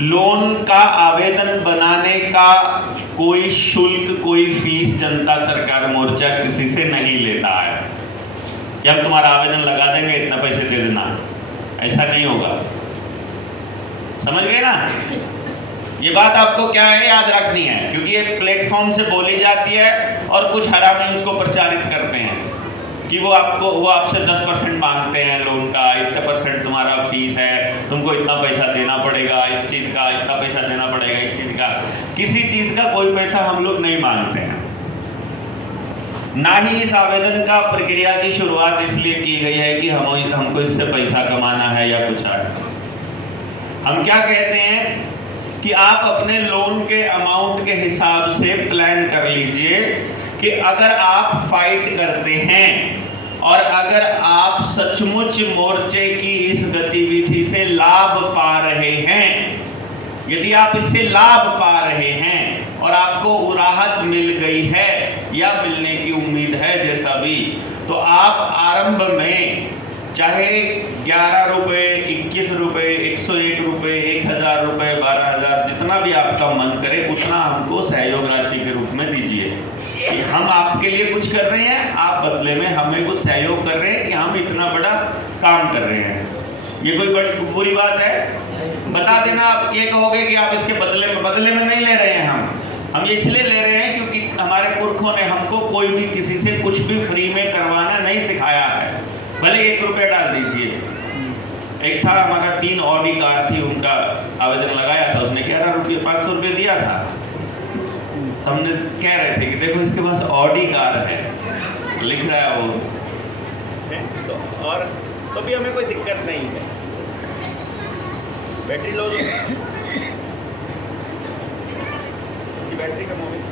Loan का आवेदन बनाने का कोई शुल्क, कोई फीस जनता सरकार मोर्चा किसी से नहीं लेता है कि हम तुम्हारा आवेदन लगा देंगे, इतना पैसे दे देना। ऐसा नहीं होगा, समझ गए ना? ये बात आपको क्या है, याद रखनी है, क्योंकि ये प्लेटफॉर्म से बोली जाती है और कुछ हरामी उसको प्रचारित करते हैं कि वो आपसे 10% मांगते हैं लोन का, इतना परसेंट तुम्हारा फीस है, तुमको इतना पैसा देना पड़ेगा इस चीज़ का, इतना पैसा देना पड़ेगा इस चीज़ का। किसी चीज़ का कोई पैसा हम लोग नहीं मांगते हैं, ना ही इस आवेदन का प्रक्रिया की शुरुआत इसलिए की गई है कि हमको इससे पैसा कमाना है या कुछ है। हम क्या कहते हैं कि आप अपने लोन के अमाउंट के हिसाब से प्लान कर लीजिए कि अगर आप फाइट करते हैं और अगर आप सचमुच मोर्चे की इस गतिविधि से लाभ पा रहे हैं, यदि आप इससे लाभ पा रहे हैं और आपको राहत मिल गई है या मिलने की उम्मीद है जैसा भी, तो आप आरंभ में चाहे 11 रुपये, 21 रुपये, 101 रुपये, 1000 रुपये, 12,000, जितना भी आपका मन करे उतना हमको सहयोग राशि के रूप में दीजिए कि हम आपके लिए कुछ कर रहे हैं, आप बदले में हमें कुछ सहयोग कर रहे हैं कि हम इतना बड़ा काम कर रहे हैं। ये कोई बड़ी बुरी बात है? बता देना। आप ये कहोगे कि आप इसके बदले में नहीं ले रहे हैं, हम ये इसलिए ले रहे हैं क्योंकि हमारे पुरखों ने हमको कोई भी किसी से कुछ भी फ्री में करवाना नहीं सिखाया है। भले 1 रुपया डाल दीजिए। एक था हमारा 3 ऑडी कार थी, उनका आवेदन लगाया था, उसने 11 रुपये 500 रुपये दिया था। हमने कह रहे थे कि देखो इसके पास ऑडी कार है, लिख रहा है वो तो, और तो भी हमें कोई दिक्कत नहीं है। बैटरी लो, इसकी बैटरी कम हो गई।